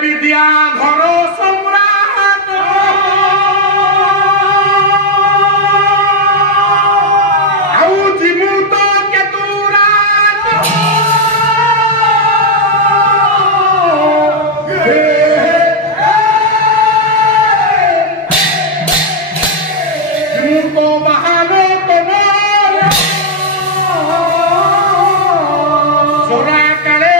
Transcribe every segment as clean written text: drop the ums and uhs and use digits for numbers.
विद्या घर सम्राट आउ जिमुत केतुराट जिमुत बहानो तमर जोरा काले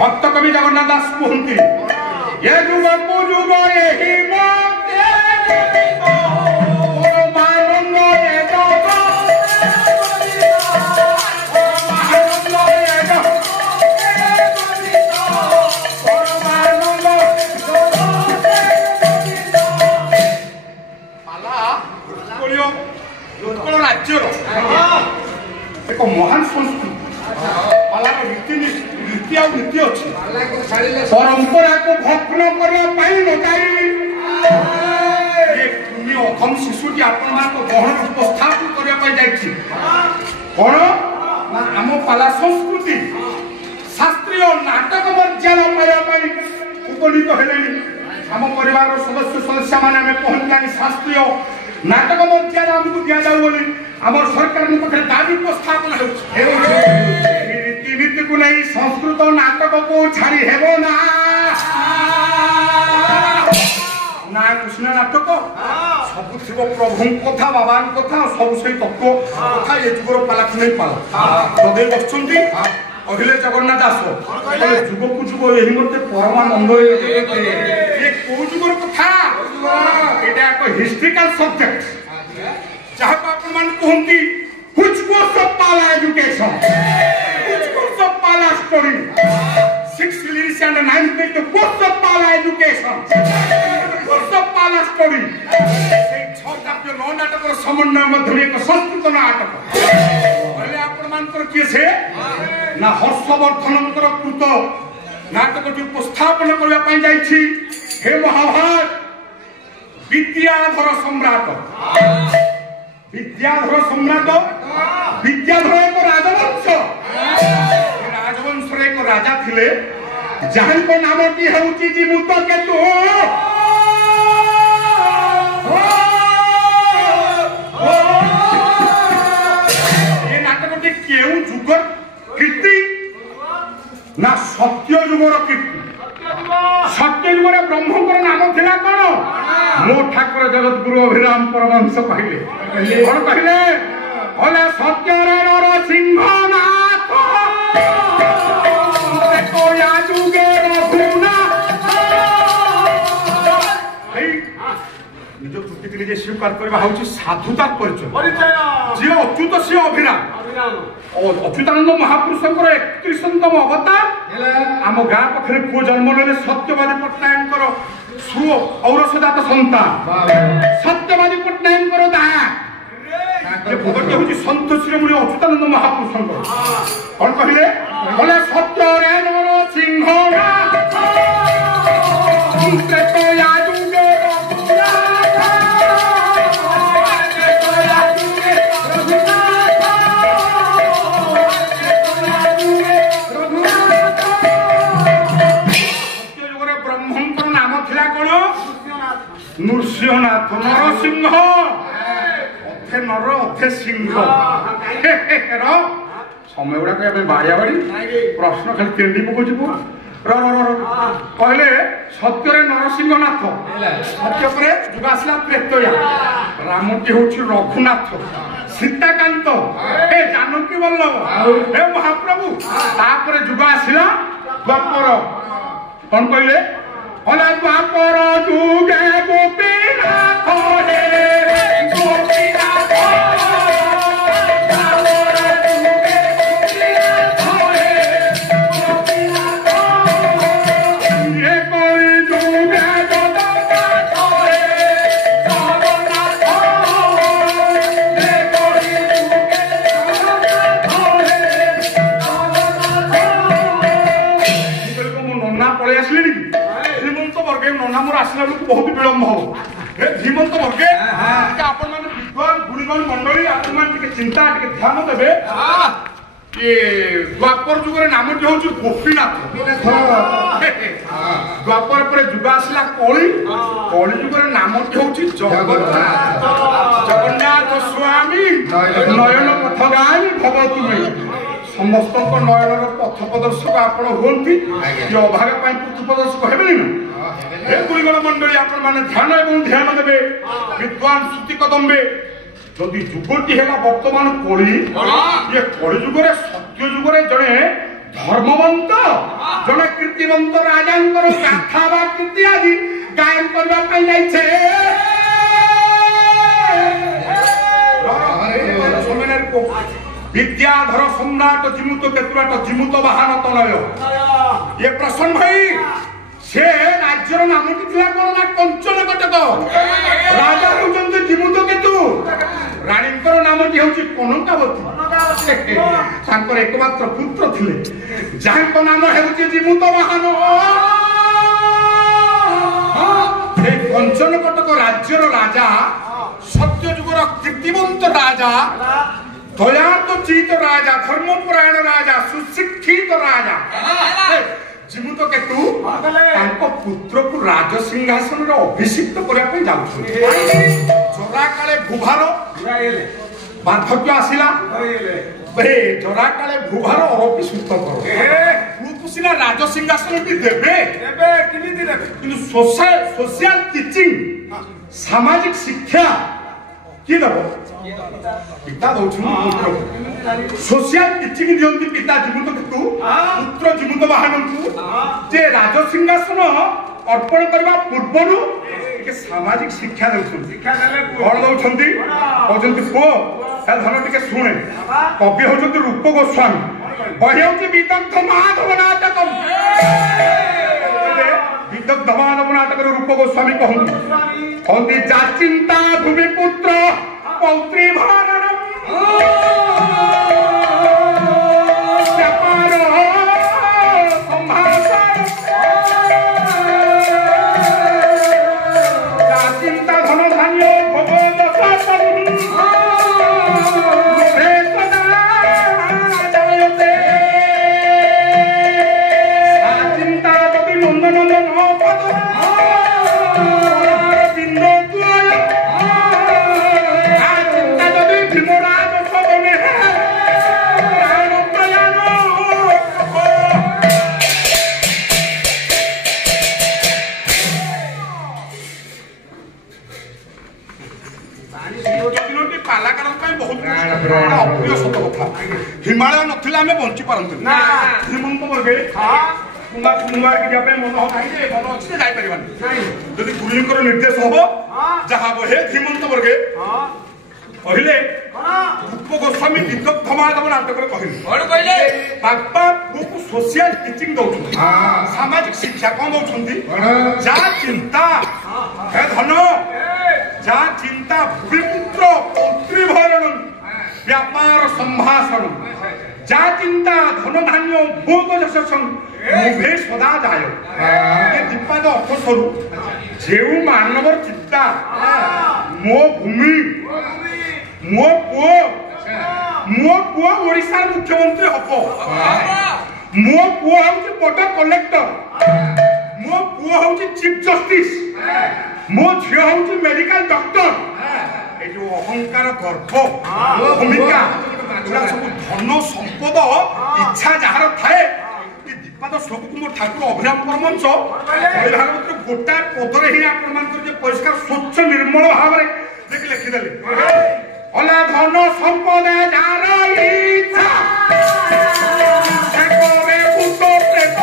भक्त कवि जगन्नाथ दास कहते ये जुग जुग यही उत्कल राज्यर एक महान संस्कृति पालार रीति आ नीति अच्छी परंपरा को भग्न करने अखम शिशुटी आपण गहन उपस्थापन करने कौन ना आम पाला संस्कृति शास्त्रीय नाटक मर्यादा पाइबाई उपनीत हेले आम परिवार सदस्य मैंने पहुंचला शास्त्रीय नाटक मर्यादा आमको दि जाऊ आम सरकार पाखे दाबी उपस्थापन रीतिनीति को नहीं संस्कृत नाटक को छाड़ी हेब ना ना कृष्ण नाटक सब थी प्रभु कथा बाबा कथा सब से तत्व कथा ये जुगर पाला कि नहीं पाला हृदय बसुँच कहले जगन्नाथ दास जुग को जुग यही मत परमानंद ये कौ जुगर कथा এটা এক হিস্ট্রিক্যাল সাবজেক্ট যাহাকে আপন कहती कुछ को सब पाला एजुकेशन कुछ को सब पाला story 6th lyrics and 9th में तो कुछ सब पाला एजुकेशन कुछ सब पाला स्टोरी সেই ছটা যে নয় নাটকের সমন্বয় মধ্যে এক সংস্কৃত নাটক বলে আপন মানकर কিছে না হর্ষবর্ধনଙ୍କର কৃত নাটকটি উপস্থাপন করা পাই যাইছি হে মহাভারত विद्याधर सम्राट विद्याधर एक राजवंश राजवंश एक राजा थिले जहां को नामटी हेउची जिमुत केतु ये नाटकटी केउ जुगर कीर्ति ना सत्य जुगर कीर्ति सत्य ଯୁଗରେ ବ୍ରହ୍ମଙ୍କର ନାମ ଥିଲା କଣ? ମୋ ଠାକୁର ଜଗତଗୁରୁ ଅଭିରାମ ପରମହଂସ କହିଲେ କଣ କହିଲେ? କହିଲେ ସତ୍ୟରେ ନରସିଂହନାଥ ଯୁଗେ ନିଜ ତ୍ରୁଟିକୁ ନିଜେ ସ୍ୱୀକାର କରିବା ହଉଛି ସାଧୁତାର ପରିଚୟ। ଯିଏ ଅଚ୍ୟୁତ ସିଏ ଅଭିରାମ। ଅଚ୍ୟୁତାନନ୍ଦ ମହାପୁରୁଷଙ୍କର 31ତମ ଅବତାର। ଆମ ଗାଁ ପାଖରେ ପୁଅ ଜନ୍ମ ନେଲେ ସତ୍ୟବାଦୀ ପଟ୍ଟନାୟକଙ୍କର ସୁଅ ଔରସଜାତ ସନ୍ତାନ ସତ୍ୟବାଦୀ ପଟ୍ଟନାୟକଙ୍କର ଦାଆ। ପଦଟି ହଉଛି ସନ୍ଥ ଶିରୋମଣି ଅଚ୍ୟୁତାନନ୍ଦ ମହାପୁରୁଷଙ୍କର। କଣ କହିଲେ? କହିଲେ ସତ୍ୟରେ ନରସିଂହନାଥ ନୃସିଂହନାଥ ନରସିଂହ ଅଥେ ନର ଅଥେ ସିଂହ। ସମୟ ଗୁଡାକ ଏବେ ବାଡ଼ିଆ ବାଡ଼ି ପ୍ରଶ୍ନ ଖାଲି କେଣ୍ଡି ପକଉଛି ପୁଅ। କହିଲେ ସତ୍ୟରେ ନରସିଂହନାଥ ସତ୍ୟ ପରେ ଯୁଗ ଆସିଲା ତ୍ରେତୟା। ରାମଟି ହଉଛି ରଘୁନାଥ ସୀତାକାନ୍ତ ହେ ଜାନକୀ ବଲ୍ଲଭ ହେ ମହାପ୍ରଭୁ। ତାପରେ ଯୁଗ ଆସିଲା ଦ୍ୱାପର। କଣ କହିଲେ? ଦ୍ୱାପର ଯୁଗେ ଗୋପୀନାଥ ହେ ଗୋପୀନାଥ ଆସିଲା ବେଳକୁ ବହୁତ ବିଳମ୍ବ ହବ। ଧୀମନ୍ତ ବର୍ଗେ ଆପଣ ମାନେ ବିଦ୍ୱାନ ଗୁରୁଗଣ ମଣ୍ଡଳୀ ଆପଣ ମାନେ ଟିକେ ଚିନ୍ତା ଟିକେ ଧ୍ୟାନ ଦେବେ। ଦ୍ୱାପର ଯୁଗରେ ନାମଟି ହଉଛି ଗୋପୀନାଥ। ଦ୍ୱାପର ପରେ ଯୁଗ ଆସିଲା କଳି। କଳି ଯୁଗରେ ନାମଟି ହଉଛି ଜଗନ୍ନାଥ। ଜଗନ୍ନାଥ ସ୍ୱାମୀ ନୟନ ପଥଗାମୀ ଭବ ତୁମେ। ସମସ୍ତଙ୍କ ନୟନର ପଥ ପ୍ରଦର୍ଶକ ଆପଣ ହୁଅନ୍ତି। ଅଭାଗା ପାଇଁ ପଥ ପ୍ରଦର୍ଶକ ହେବେନି ନା? हे गुरुगण मंडली आपण माने ध्यान एवं ध्यान देबे। विद्वान श्रुति कदम्बे जदि जुगटी हेला वर्तमान कली ये कली जुगरे सत्य जुगरे जणे धर्मवंत जणे कीर्तिवंत राजांकर गाथा बा कीर्ति आदि गायन करबा पई जाय छे। सोमेनर को विद्याधर सम्राट जिमुत केतुराट जिमुत वाहन तनय ये प्रसन्न भाई से राज्यर नामटी थिला कोन ना कंचन कटक। राजा होचंते जिमुत केतु। रानीकर नामटी होची कनकावती। तांकर एकमात्र पुत्र थिले जाहांको नाम हेउची जिमुत वाहन। ए कंचन कटक राज्यर राजा सत्य जुगर कीर्तिवंत राजा दयात चित राजा धर्मपरायण राजा सुशिक्षित राजा जिमुत केतु तांको पुत्र को राज सिंहासन रे अभिषिक्त करिया पे जाउछ। जोरा काले भुभार बाधक्य आसिला बे जोरा काले भुभार अरपि सुत कर तू सिना राज सिंहासन भी देबे किमिति देबे किंतु सोशल टीचिंग सामाजिक शिक्षा की दबो पिता दउछु पुत्र सोशल टीचिंग दियंती पिता जिमुत केतु पुत्र जिमुत वाहन को जे राज सिंहासन अर्पण करबा पूर्वरु के सामाजिक शिक्षा दउछु। शिक्षा देले कोन दउछंती कहजंती को ए धन टिके सुने। कवि होजंती रूप गोस्वामी बहियौती विदग्ध माधव नाटक विदग्ध माधव नाटक रूप गोस्वामी कहंती जा चिंता भूमि पुत्र पौत्री भारण चिंता धन धान्य भोग चिंता कवि नंद नंदन चिंता जदि भीमराज ଦିନ ବଞ୍ଚି ପାରନ୍ତି ଶ୍ରୀମନ୍ତ ବର୍ଗେ କୁମାର ଯିବା ପାଇଁ ମନ ନାହିଁ ଯେ ମନ ଅଛି ଯେ ଯାଇପାରିବାନି ଯଦି ଗୁରୁଜୀଙ୍କର ନିର୍ଦ୍ଦେଶ ହବ ଯାହା ହବ ହେ ଶ୍ରୀମନ୍ତ ବର୍ଗେ କହିଲେ ରୂପ ଗୋସ୍ୱାମୀ ବିଦଗ୍ଧ ମାଧବ ନାଟକରେ କହିଲେ ବାପା ପୁଅକୁ ସୋସିଆଲ ଟିଚିଂ ଦଉଛନ୍ତି ସାମାଜିକ ଶିକ୍ଷା କଣ ଦଉଛନ୍ତି ଯାହା ଚିନ୍ତା ହେ ଧନ ଯାହା ଚିନ୍ତା ଭୂମିପୁତ୍ର ପୌତ୍ରୀ ଭରଣ ବ୍ୟାପାର ସମ୍ଭାଷଣ ଯାହା ଚିନ୍ତା ଧନ ଧାନ୍ୟ ଭୋଗ ଯଶ ମୁଭେ ସଦା ଯାୟ ଏ ଦୀପାଦ ଅର୍ଥସ୍ୱରୁ ଯେଉଁ ମାନବର ଚିନ୍ତା ମୋ ଭୂମି ମୋ ପୁଅ ଓଡ଼ିଶାର ମୁଖ୍ୟମନ୍ତ୍ରୀ ହବ ମୋ ପୁଅ ହଉଛି ବଡ କଲେକ୍ଟର ମୋ ପୁଅ ହଉଛି ଚିଫ ଜଷ୍ଟିସ ମୋ ଝିଅ ହଉଛି ମେଡିକାଲ ଡକ୍ଟର ଏ ଯୋଉ ଅହଙ୍କାର ଗର୍ବ ଭୂମିକା ସବୁ ଧନ ସମ୍ପଦ ଇଚ୍ଛା ଯାହାର ଥାଏ ଦୀପାଦ ଶ୍ଲୋକକୁ ମୋ ଠାକୁର ଅଭିରାମ ପରମହଂସ ଭାଗବତର ଗୋଟାଏ ପଦରେ ହିଁ ଆପଣମାନଙ୍କର ଯେ ପରିଷ୍କାର ସ୍ୱଚ୍ଛ ନିର୍ମଳ ଭାବରେ ଦେଖି ଲେଖିଦେଲେ ଅଲା ଧନ ସମ୍ପଦ ଯାହାର ଇଚ୍ଛା ସେ କରେ ଭୂତ ପ୍ରେତ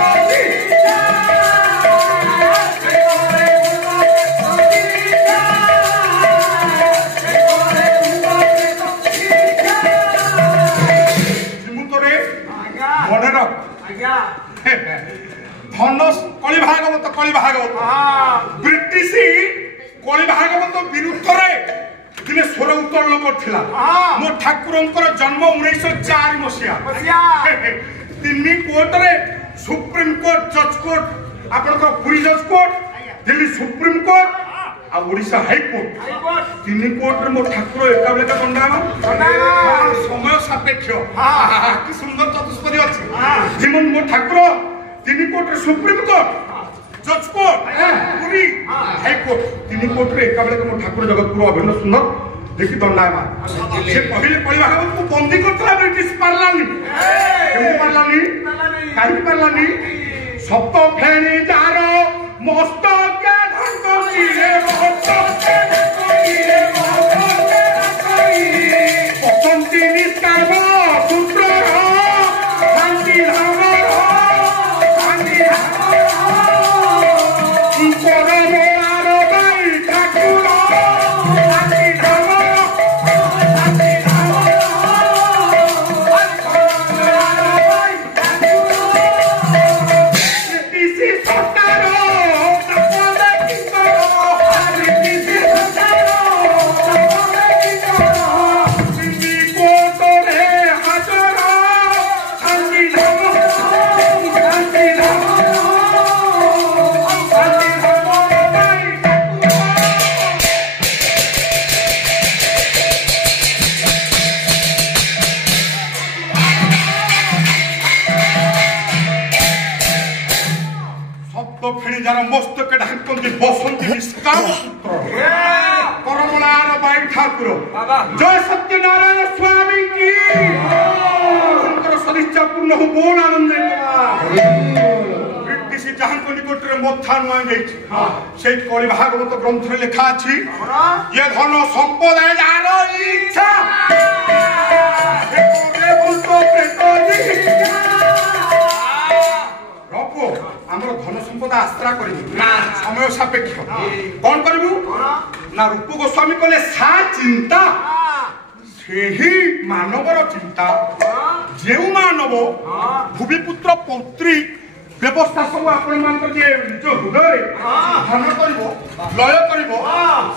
ଧନ କଳି ଭାଗବତ ବ୍ରିଟିଶ କଳି ଭାଗବତ ବିରୁଦ୍ଧରେ ଦିନେ ସ୍ୱର ଉତ୍ତୋଳନ କରିଥିଲା ମୋ ଠାକୁରଙ୍କର ଜନ୍ମ 1904 ମସିହା ତିନି କୋର୍ଟରେ ସୁପ୍ରିମକୋର୍ଟ ଜଜ କୋର୍ଟ ଆପଣଙ୍କର ପୁରୀ ଜଜ କୋର୍ଟ ଦିଲ୍ଲୀ ସୁପ୍ରିମକୋର୍ଟ ଆଉ ଓଡ଼ିଶା ହାଇକୋର୍ଟ ତିନି କୋର୍ଟରେ ମୋ ଠାକୁର ଏକାବେଳକେ ଦଣ୍ଡାୟମାନ ସମୟ ସାପେକ୍ଷ କି ସୁନ୍ଦର ଚତୁଷ୍ପଦୀ ଅଛି ଯେମନ ମୋ ଠାକୁର ତିନି କୋର୍ଟରେ ସୁପ୍ରିମକୋର୍ଟ ଜଜ କୋର୍ଟ ପୁରୀ ହାଇକୋର୍ଟ ତିନି କୋର୍ଟରେ ଏକାବେଳକେ ମୋ ଠାକୁର ଜଗତପୁର ଅଭିନ୍ନ ସୁନ୍ଦର ଦେଖି ଦଣ୍ଡାୟମାନ ସେ କହିଲେ କହିବା ଭାଗବତକୁ ବନ୍ଦୀ କରିଥିଲା ବ୍ରିଟିଶ ପାରିଲାନି କେମିତି ପାରିଲାନି କାହିଁକି ପାରିଲାନି ସପ୍ତ ଫେଣି ଯାର ମସ୍ତକ ପସନ୍ତି ନିଷ୍କାମ ପୁତ୍ର ଶାନ୍ତି ଧାମ ମସ୍ତକ ଢାଙ୍କନ୍ତି ବସନ୍ତି ନିଷ୍କାମ ସୂତ୍ର କରମଳାର ବାଇ ଠାକୁର ଜୟ ସତ୍ୟନାରାୟଣ ସ୍ୱାମୀ କି ସଦିଚ୍ଛା ପୂର୍ଣ୍ଣ ହଉ ବୋଲ ଆନନ୍ଦ ବ୍ରିଟିଶ ଯାହାଙ୍କ ନିକଟରେ ମଥା ନୁଆଁ ଯାଇଛି ସେଇ କଳି ଭାଗବତ ଗ୍ରନ୍ଥରେ ଲେଖା ଅଛି ଇଏ ଧନ ସମ୍ପଦ ଯାହାର ଇଚ୍ଛା ଆମର ଧନ ସମ୍ପଦ ଆଶ୍ରା କରିବୁ ସମୟ ସାପେକ୍ଷ କଣ କରିବୁ ନା ରୂପ ଗୋସ୍ୱାମୀ କଲେ ସା ଚିନ୍ତା ସେହି ମାନବର ଚିନ୍ତା ଯେଉଁ ମାନବ ଭୂମିପୁତ୍ର ପୌତ୍ରୀ ବ୍ୟବସ୍ଥା ସବୁ ଆପଣମାନଙ୍କର ଯେ ନିଜ ହୃଦୟରେ ଧ୍ୟାନ କରିବ ଲୟ କରିବ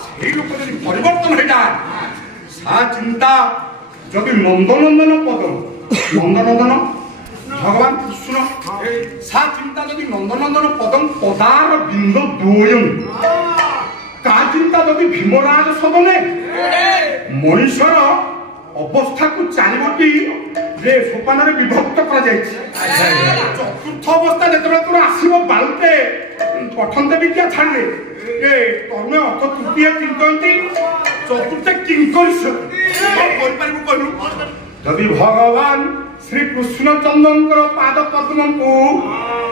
ସେଇ ଲୋକ ଯଦି ପରିବର୍ତ୍ତନ ହେଇଯାଏ ସା ଚିନ୍ତା ଯଦି ନନ୍ଦନନ୍ଦନ ପଦ ନନ୍ଦନନ୍ଦନ भगवान कृष्ण सा चिंता यदि नंदनंदन पदम पदार बिंद द्वयं का चिंता यदि भीमराज सदने मनुष्यर अवस्था को चारिगोटी जे सोपान रे विभक्त करा जायछि चतुर्थ अवस्था जेतबे तोर आसीबो बालते पठनते विद्या छाड़े ए तमे अथ तृतीय चिंतन्ति चतुर्थ किंकरिस कोइ परिबु कहलु यदि भगवान श्री कृष्ण चंद्रंकर पाद पद्म को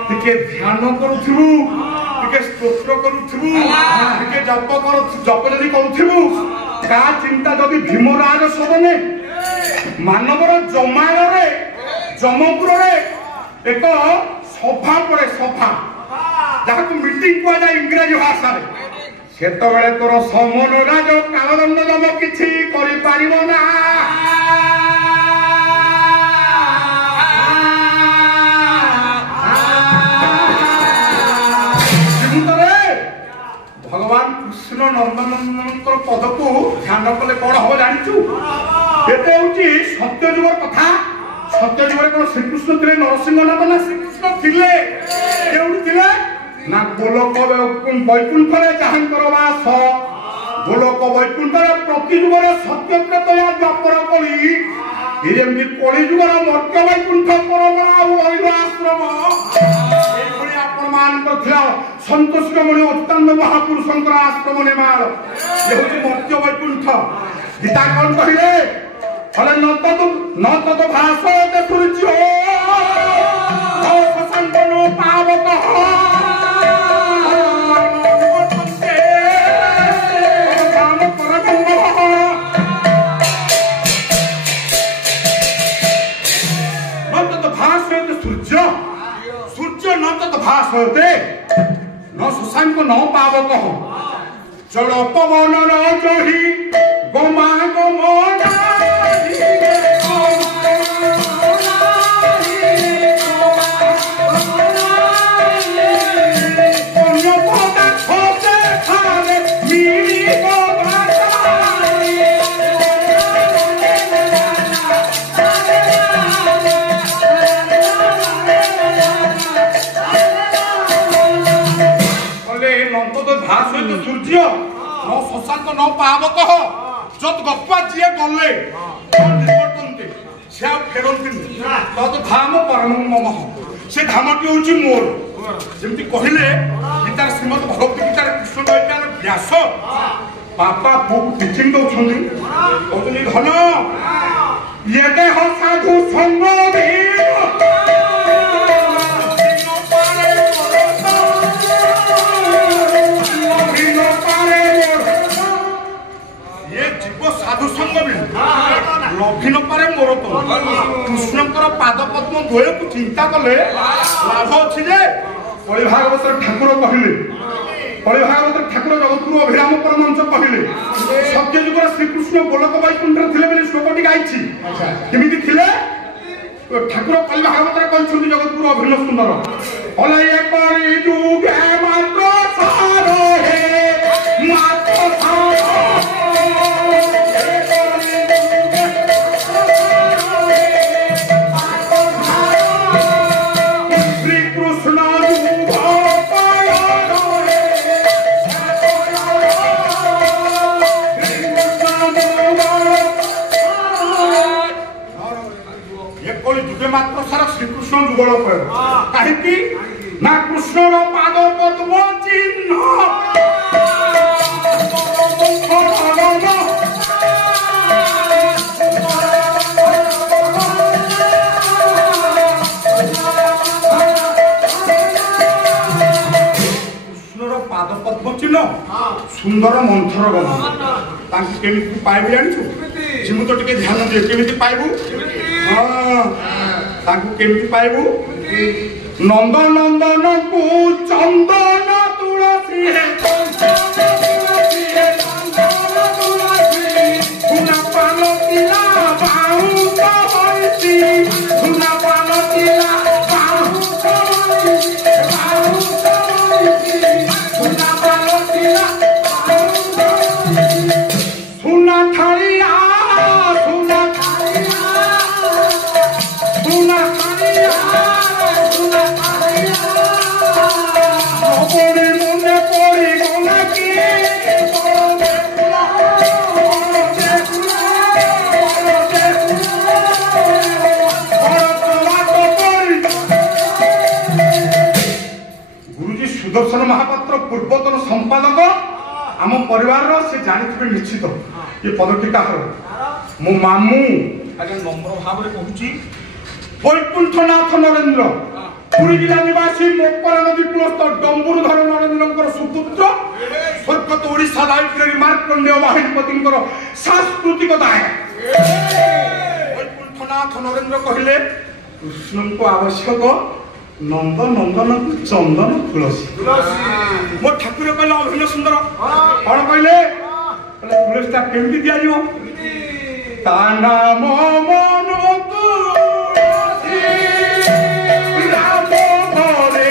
टिके ध्यान करूथु टिके स्तोत्र करूथु टिके जप जदि करूथु का चिंता यदि भीमराज सदने मानवर जमाल रे जमपुरे एक सभा पड़े सभा जहाँ मीटिंग कह जाए इंग्राजी भाषा सेतबेले तोर समनरा जो कालदंड दम किछि करि पारिबो ना भगवान कृष्ण नंदनंदन पद को ध्यान कले कौन हम जाचु ये सत्य जुग कथा सत्य जुग कौन श्रीकृष्ण थे नरसिंहनाथ ना श्रीकृष्ण थिले ना गोलोक वैकुंठ जहां वास गोलोक वैकुंठ प्रति जुग सत्य त्रेतया द्वापर कली ये कली जुगर मर्त्य वैकुंठ परमरा आश्रम संतोषमणि उत्तान महापुरुषंकर आश्रम निर्माण ये हूँ मर्त्य वैकुंठ गीता कौन कहले न तद भाषते सूर्य शशांकनो पावकः सूर्य न तद भाषते न शशांक न पावक चल पवन रही गमा गमना सूर्य न शशांक न पावक जत गप्पा जी गले निवर्तनते से फेरती तद धाम परम मम से धामटी हूँ मोर जमी कहले गीतार श्रीमद भगवत गीतार कृष्ण दैत्यार व्यास बापा पुक टीचिंग दौरान घन ये देह साधु संग साधु संग लभिन पारे मोर तो कृष्णकर पाद पद्म द्वय को चिंता कले लाभ अच्छी जे कलि भागवत ठाकुर कहले कलि भागवत ठाकुर जगतगुरु अभिराम परमहंस कहले सत्य जुगर श्रीकृष्ण गोलोक वैकुंठ थिले बेले श्लोकटी गाइछि केमिति थिले ठाकुर कलि भागवत कहछन्ति जगतगुरु अभिनव सुंदर अलय करि जुगे मात्र सार हे मात्र सार मात्र सारा श्रीकृष्ण जुगल कहीं ना कृष्ण पाद पद्म चिन्ह कृष्णर पाद पद्म चिन्ह सुंदर मंथर गम केमी पाइबू जानू जिमु तो टे ध्यान दिए केमी पाइबू केमती पाइबू नंद नंदन को चंदन तुलसी सुना पान तिला बाहु कबैसी सुना पान तिला बाहु कबैसी सुना पान तिला सुना थालिया सुदर्शन महापात्र पूर्वतन संपादक आम परिवार से जानी निश्चित ये पदटिका मो मामू आगे नम्र भाव में कहूँ वैकुंठनाथ नरेन्द्र पुरी जिला निवासी मोकरा नदी कूलस्थ डम्बुरुधर नरेन्द्र सुपुत्र स्वर्गत ओडिशा लाइब्रेरी मार्कंडेय बाहिनीपति सांस्कृतिक दाय वैकुंठनाथ नरेन्द्र कहले कृष्ण को आवश्यक नंद नंदन चंदन तुलसी मो ठाकुर कहले अभिन्न सुंदर कौन कहले तुलसी ता केमती दिया जीवो ता नाम मन तुलसी राम घरे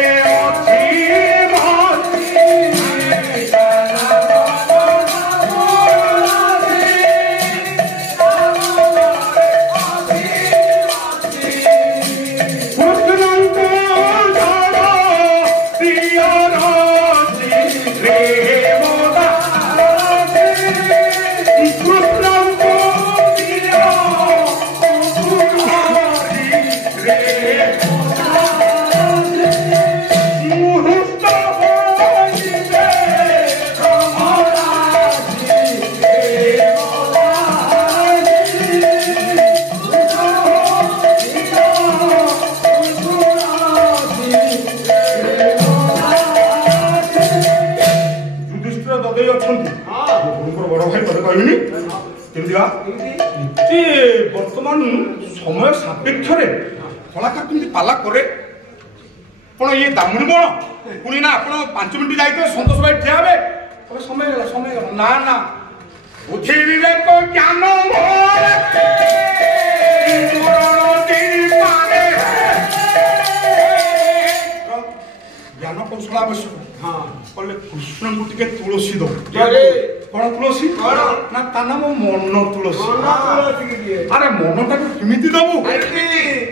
अछि बर्तमान समय सापेक्ष कलाकार कमी पाला करे पण ये दामुनी बण पुणी ना आप 5 मिनट जाइए सतोष भाई ठिया हे समय ना ना बुद्धि विवेक ज्ञान ज्ञान कौशल आवश्यक कहले कृष्ण को टिके तुलसी दो कौन तुलसी ना ता नाम मन तुलसी अरे मन टाक केमिति दबु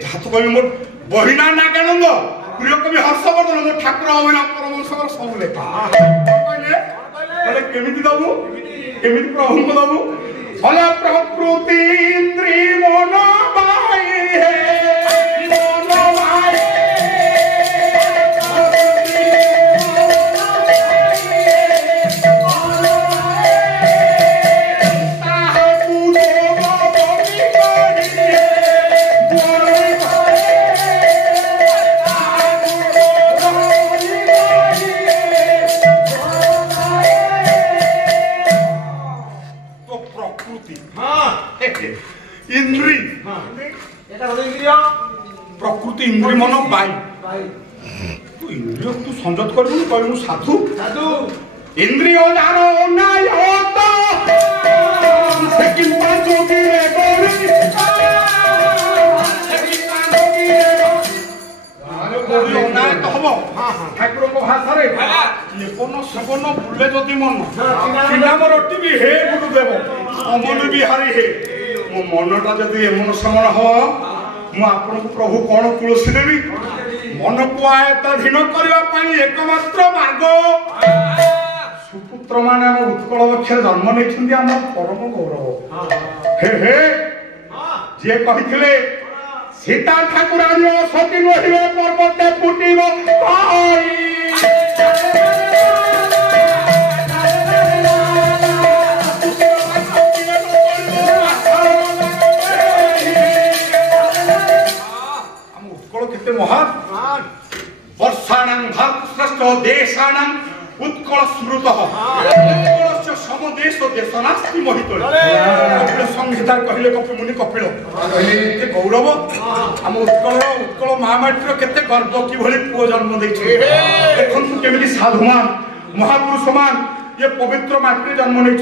जहाँ तो कहि मोर बहिना नागानंद प्रिय कवि हर्षवर्धन मोर ठाकुर अभिनव परमहंसकर सब लेखा कहले केमिति दबु केमिति प्रभु को दबु भले प्रकृति इंद्री मन बाई हे मन बाई प्रकृति इंद्रिय मन बाई तू इंद्रिय तू संजत कर कहू साधु इंद्रिय जानो नाय होता से किंपा जोगी रे गोरी गोरी ना कहबो ठाकुर को भाषा रे ये कोन सबन बुले जदी मन किना रोटी भी हे गुरु देव अमन बिहारी हे मो मनटा जदी एमन समन हो मु आपन को प्रभु कौन तुलसी देवी मन को आयत्ताधीन करने एकमात्र मार्ग सुपुत्र माने उत्कल वक्षे जन्म नहीं आम परम गौरव हे हे जे कही सीता ठाकुराणी सती रही पर्वते फुटब महान वर्षाणां भारत श्रेष्ठ देशाणां उत्कल स्मृत उत्कल समदेश देश नास्ति मोहित कपिल संहिता कहले कपि मुनि कपिल कहले गौरव आम उत्कल महामाटीर केते गर्व कि भली पुओ जन्म देछि देखंतु केमिति साधुमान महापुरुषमान ये पवित्र माटी जन्म नहीं